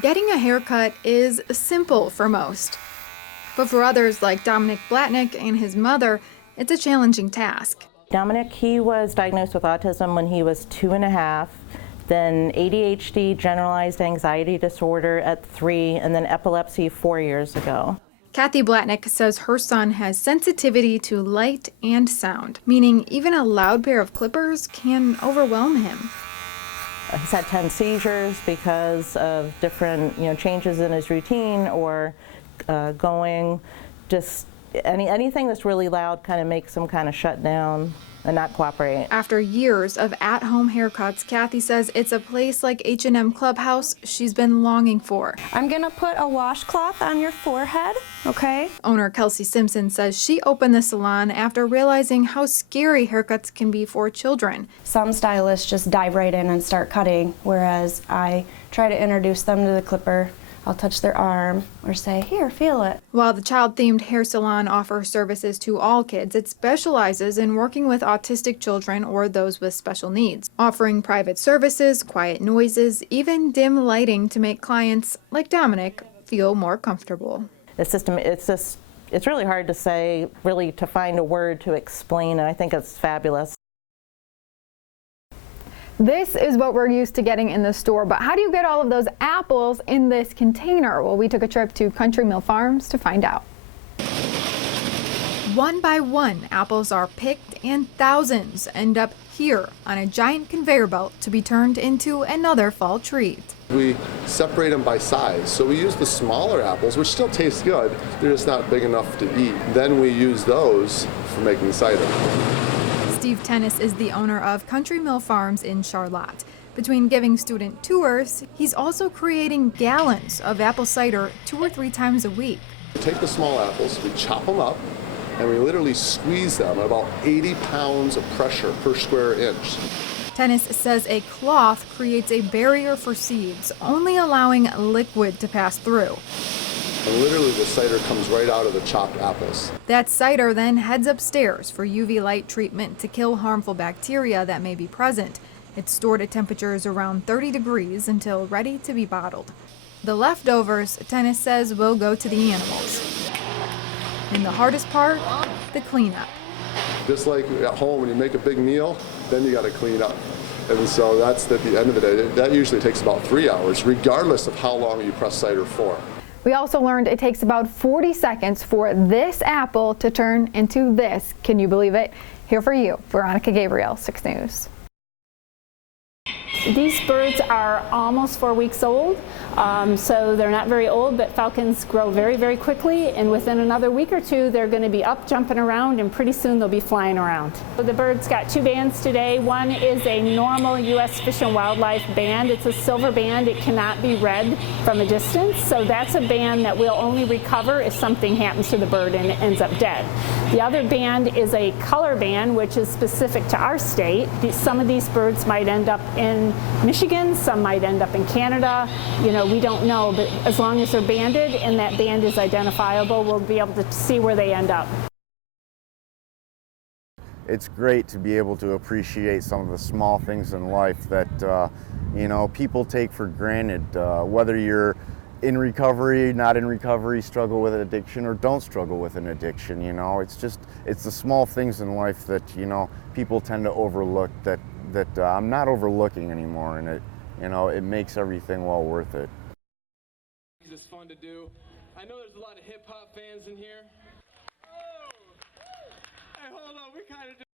Getting a haircut is simple for most. But for others like Dominic Blatnick and his mother, it's a challenging task. Dominic, he was diagnosed with autism when he was 2.5, then ADHD, generalized anxiety disorder at 3, and then epilepsy 4 years ago. Kathy Blatnick says her son has sensitivity to light and sound, meaning even a loud pair of clippers can overwhelm him. He's had 10 seizures because of different, changes in his routine or going, just anything that's really loud kind of makes him kind of shut down and not cooperate. After years of at-home haircuts, Kathy says it's a place like H&M Clubhouse she's been longing for. I'm gonna put a washcloth on your forehead, okay? Owner Kelsey Simpson says she opened the salon after realizing how scary haircuts can be for children. Some stylists just dive right in and start cutting, whereas I try to introduce them to the clipper. I'll touch their arm or say, here, feel it. While the child-themed hair salon offers services to all kids, it specializes in working with autistic children or those with special needs, offering private services, quiet noises, even dim lighting to make clients, like Dominic, feel more comfortable. The system, it's really hard to say, really to find a word to explain, and I think it's fabulous. This is what we're used to getting in the store, but how do you get all of those apples in this container? Well, we took a trip to Country Mill Farms to find out. One by one, apples are picked and thousands end up here on a giant conveyor belt to be turned into another fall treat. We separate them by size, so we use the smaller apples, which still taste good, they're just not big enough to eat. Then we use those for making cider. Steve Tennis is the owner of Country Mill Farms in Charlotte. Between giving student tours, he's also creating gallons of apple cider 2 or 3 times a week. We take the small apples, we chop them up, and we literally squeeze them at about 80 pounds of pressure per square inch. Tennis says a cloth creates a barrier for seeds, only allowing liquid to pass through. And literally the cider comes right out of the chopped apples. That cider then heads upstairs for UV light treatment to kill harmful bacteria that may be present. It's stored at temperatures around 30 degrees until ready to be bottled. The leftovers, Tennis says, will go to the animals. And the hardest part, the cleanup. Just like at home when you make a big meal, then you got to clean up. And so that's at the end of the day. That usually takes about 3 hours, regardless of how long you press cider for. We also learned it takes about 40 seconds for this apple to turn into this. Can you believe it? Here for you, Veronica Gabriel, 6 News. These birds are almost 4 weeks old, so they're not very old, but falcons grow very, very quickly, and within another week or 2 they're going to be up jumping around, and pretty soon they'll be flying around. So the birds got 2 bands today. One is a normal U.S. Fish and Wildlife band. It's a silver band. It cannot be read from a distance, so that's a band that we'll only recover if something happens to the bird and it ends up dead. The other band is a color band, which is specific to our state. Some of these birds might end up in Michigan, some might end up in Canada. We don't know, but as long as they're banded and that band is identifiable, we'll be able to see where they end up. It's great to be able to appreciate some of the small things in life that people take for granted, whether you're in recovery, not in recovery, struggle with an addiction, or don't struggle with an addiction. It's the small things in life that people tend to overlook that I'm not overlooking anymore, and it makes everything well worth it. It's fun to do. I know there's a lot of hip hop fans in here. Oh, hey, hold on, we kind of.